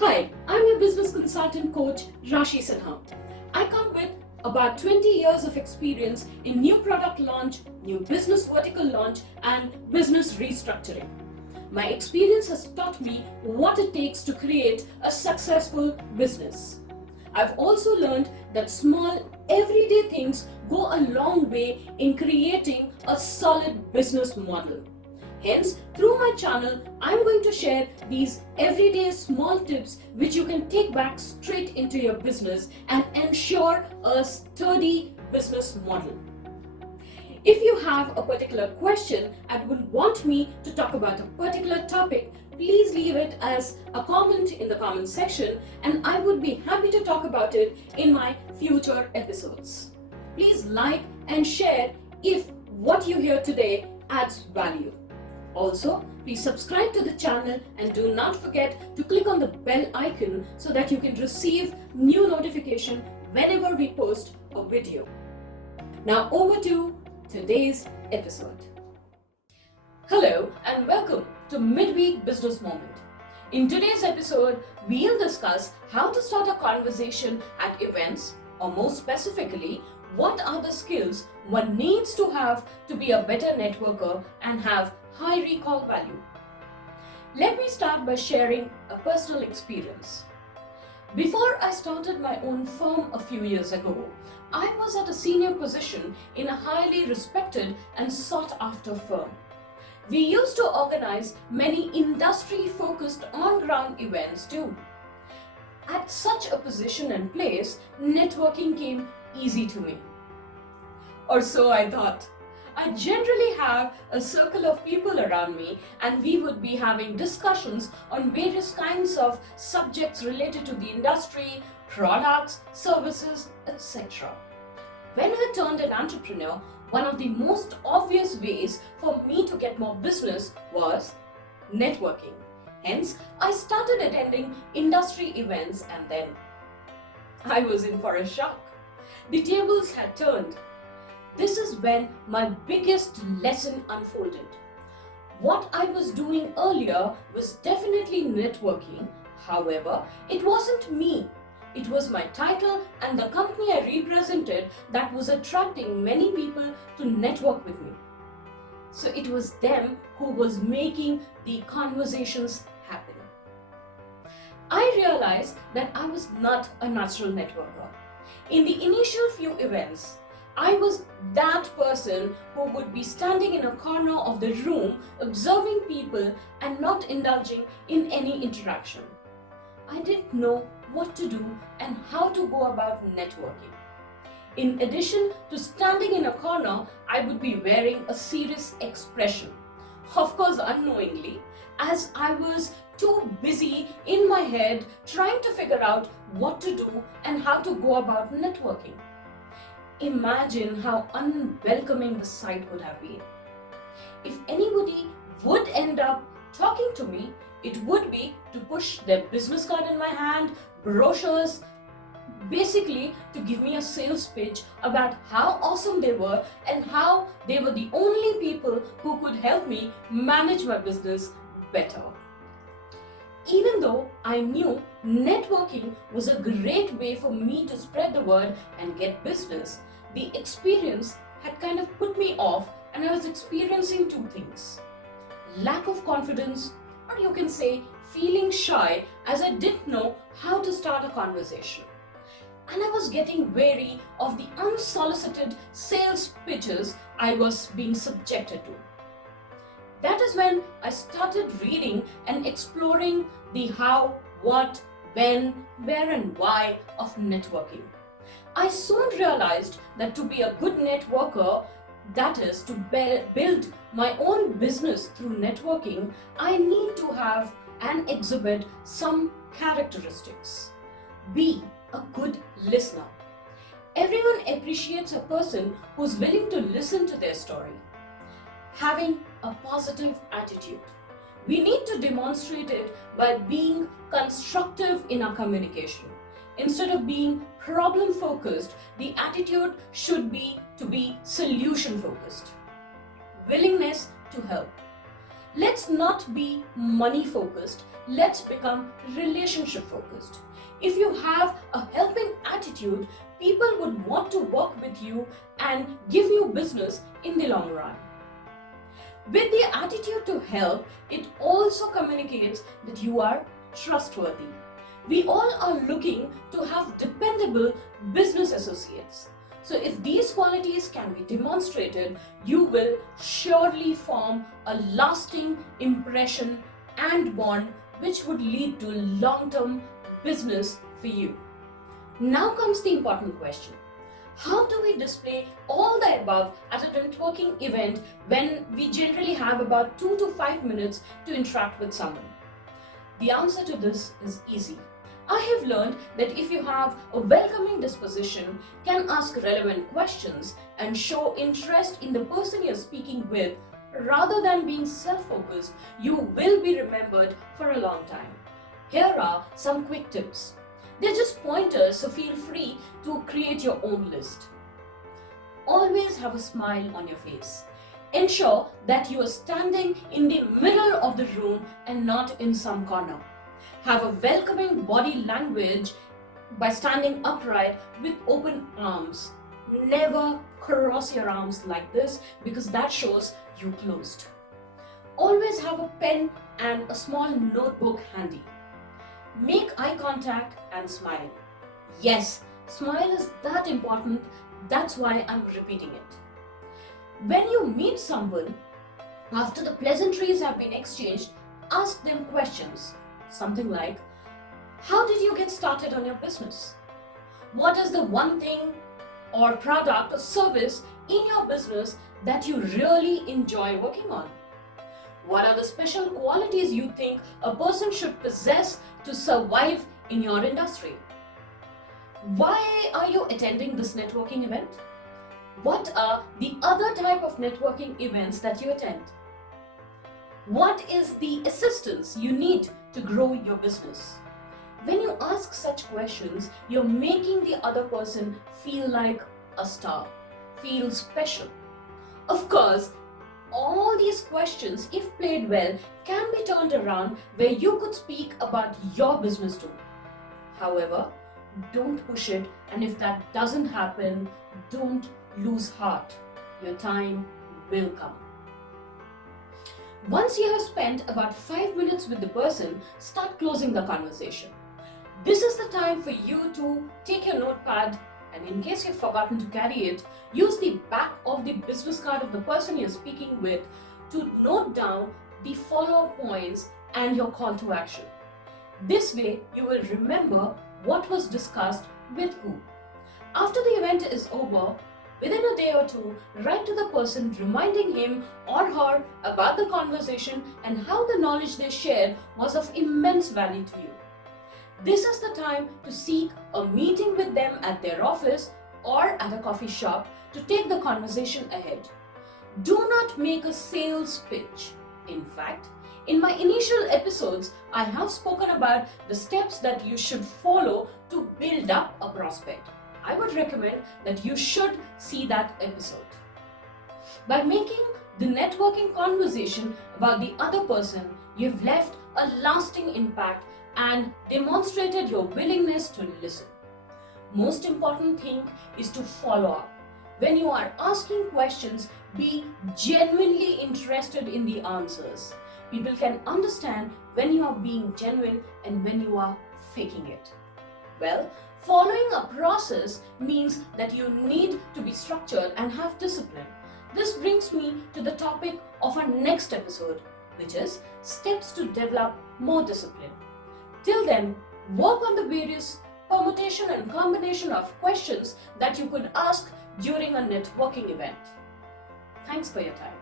Hi, I'm your business consultant coach, Rashie Sinha. I come with about 20 years of experience in new product launch, new business vertical launch, and business restructuring. My experience has taught me what it takes to create a successful business. I've also learned that small, everyday things go a long way in creating a solid business model. Hence, through my channel, I'm going to share these everyday small tips which you can take back straight into your business and ensure a sturdy business model. If you have a particular question and would want me to talk about a particular topic, please leave it as a comment in the comment section and I would be happy to talk about it in my future episodes. Please like and share if what you hear today adds value. Also, please subscribe to the channel and do not forget to click on the bell icon so that you can receive new notification whenever we post a video. Now over to today's episode. Hello and welcome to Midweek Business Moment. In today's episode, we'll discuss how to start a conversation at events, or more specifically, what are the skills one needs to have to be a better networker and have high recall value. Let me start by sharing a personal experience. Before I started my own firm a few years ago, I was at a senior position in a highly respected and sought after firm. We used to organize many industry-focused on-ground events too. At such a position and place, networking came easy to me. Or so I thought. I generally have a circle of people around me and we would be having discussions on various kinds of subjects related to the industry, products, services, etc. When I turned an entrepreneur, one of the most obvious ways for me to get more business was networking. Hence, I started attending industry events and then I was in for a shock. The tables had turned. This is when my biggest lesson unfolded. What I was doing earlier was definitely networking. However, it wasn't me. It was my title and the company I represented that was attracting many people to network with me. So it was them who was making the conversations happen. I realized that I was not a natural networker. In the initial few events, I was that person who would be standing in a corner of the room observing people and not indulging in any interaction. I didn't know what to do and how to go about networking. In addition to standing in a corner, I would be wearing a serious expression. Of course, unknowingly, as I was too busy in my head trying to figure out what to do and how to go about networking. Imagine how unwelcoming the sight would have been. If anybody would end up talking to me, it would be to push their business card in my hand, brochures, basically to give me a sales pitch about how awesome they were and how they were the only people who could help me manage my business better. Even though I knew networking was a great way for me to spread the word and get business, the experience had kind of put me off and I was experiencing two things. Lack of confidence, or you can say feeling shy, as I didn't know how to start a conversation. And I was getting wary of the unsolicited sales pitches I was being subjected to. That is when I started reading and exploring the how, what, when, where and why of networking. I soon realized that to be a good networker, that is to build my own business through networking, I need to have and exhibit some characteristics. Be a good listener. Everyone appreciates a person who's willing to listen to their story. Having a positive attitude. We need to demonstrate it by being constructive in our communication. Instead of being problem focused, the attitude should be to be solution focused. Willingness to help. Let's not be money focused, let's become relationship focused. If you have a helping attitude, people would want to work with you and give you business in the long run. With the attitude to help, it also communicates that you are trustworthy. We all are looking to have dependable business associates. So if these qualities can be demonstrated, you will surely form a lasting impression and bond which would lead to long-term business for you. Now comes the important question. How do we display all the above at a networking event when we generally have about 2 to 5 minutes to interact with someone? The answer to this is easy. I have learned that if you have a welcoming disposition, can ask relevant questions and show interest in the person you're speaking with, rather than being self-focused, you will be remembered for a long time. Here are some quick tips. They're just pointers, so feel free to create your own list. Always have a smile on your face. Ensure that you are standing in the middle of the room and not in some corner. Have a welcoming body language by standing upright with open arms. Never cross your arms like this because that shows you closed. Always have a pen and a small notebook handy. Make eye contact and smile. Yes, smile is that important. That's why I'm repeating it. When you meet someone, after the pleasantries have been exchanged, ask them questions. Something like, how did you get started on your business? What is the one thing or product or service in your business that you really enjoy working on? What are the special qualities you think a person should possess to survive in your industry? Why are you attending this networking event? What are the other type of networking events that you attend? What is the assistance you need to grow your business? When you ask such questions, you're making the other person feel like a star, feel special. Of course, all these questions, if played well, can be turned around where you could speak about your business too. However, don't push it, and if that doesn't happen, don't lose heart. Your time will come. Once you have spent about 5 minutes with the person, start closing the conversation. This is the time for you to take your notepad, and in case you've forgotten to carry it, use the back of the business card of the person you're speaking with to note down the follow-up points and your call to action. This way, you will remember what was discussed with who. After the event is over, within a day or two, write to the person reminding him or her about the conversation and how the knowledge they shared was of immense value to you. This is the time to seek a meeting with them at their office or at a coffee shop to take the conversation ahead. Do not make a sales pitch. In fact, in my initial episodes, I have spoken about the steps that you should follow to build up a prospect. I would recommend that you should see that episode. By making the networking conversation about the other person, you've left a lasting impact and demonstrated your willingness to listen. Most important thing is to follow up. When you are asking questions, be genuinely interested in the answers. People can understand when you are being genuine and when you are faking it. Well, following a process means that you need to be structured and have discipline. This brings me to the topic of our next episode, which is steps to develop more discipline. Till then, work on the various permutation and combination of questions that you could ask during a networking event. Thanks for your time.